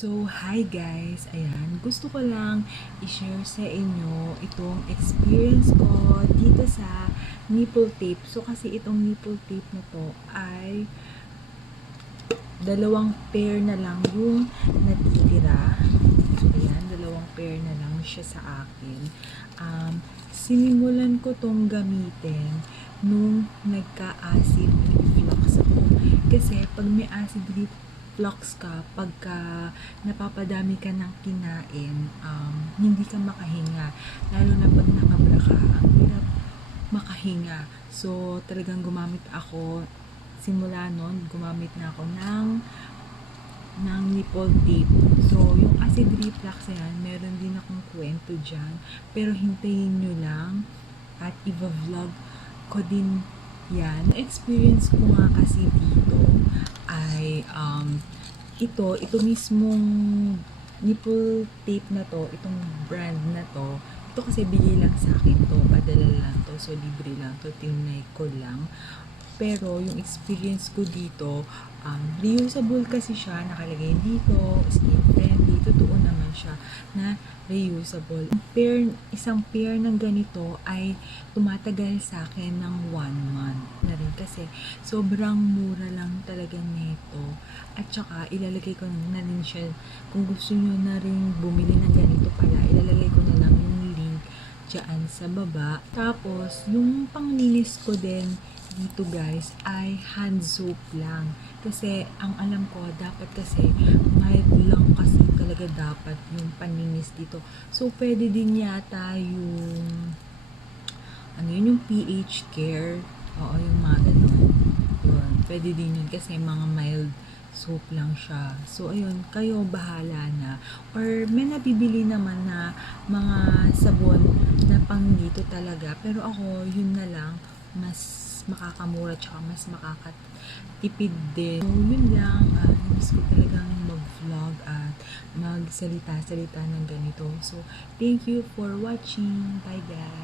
So, hi guys! Ayan, gusto ko lang i-share sa inyo itong experience ko dito sa nipple tape. So, kasi itong nipple tape na to ay dalawang pair na lang yung natitira. So, ayan, dalawang pair na lang siya sa akin. Sinimulan ko tong gamitin nung nagka-acid reflux ako. Kasi pag may acid reflux ka, pagka napapadami ka ng kinain, hindi ka makahinga. Lalo na pag nakabra ka, ang hirap makahinga. So, talagang gumamit ako, simula nun, gumamit na ako ng nipple tape. So, yung acid reflux yan, meron din akong kwento dyan. Pero hintayin nyo lang at i-vlog ko din yan. Experience ko nga kasi dito ay ito mismong nipple tape na to, itong brand na to, ito kasi bigay lang sa akin to, padala lang to, so libre lang to, tinunay ko lang. Pero yung experience ko dito, reusable kasi siya, nakalagay dito, skin friendly, totoo naman siya na reusable. Isang pair ng ganito ay tumatagal sa akin ng 1 month na rin kasi sobrang mura lang talaga nito. At saka ilalagay ko na rin siya, kung gusto nyo na rin bumili ng ganito pala, ilalagay ko na lang yung link dyan sa baba. Tapos, yung panglinis ko din dito guys ay hand soap lang. Kasi ang alam ko, dapat kasi mild lang kasi talaga dapat yung panlinis dito. So, pwede din yata yung yung pH care. Oo, yung mga ganun. Yun, pwede din yun kasi mga mild soap lang siya. So, ayun, kayo bahala na. Or may nabibili naman na mga sabon na pang dito talaga. Pero ako, yun na lang, mas makakamura tsaka mas makakatipid din. So, yun lang. Namiss ko talagang mag-vlog at magsalita-salita ng ganito. So, thank you for watching. Bye guys!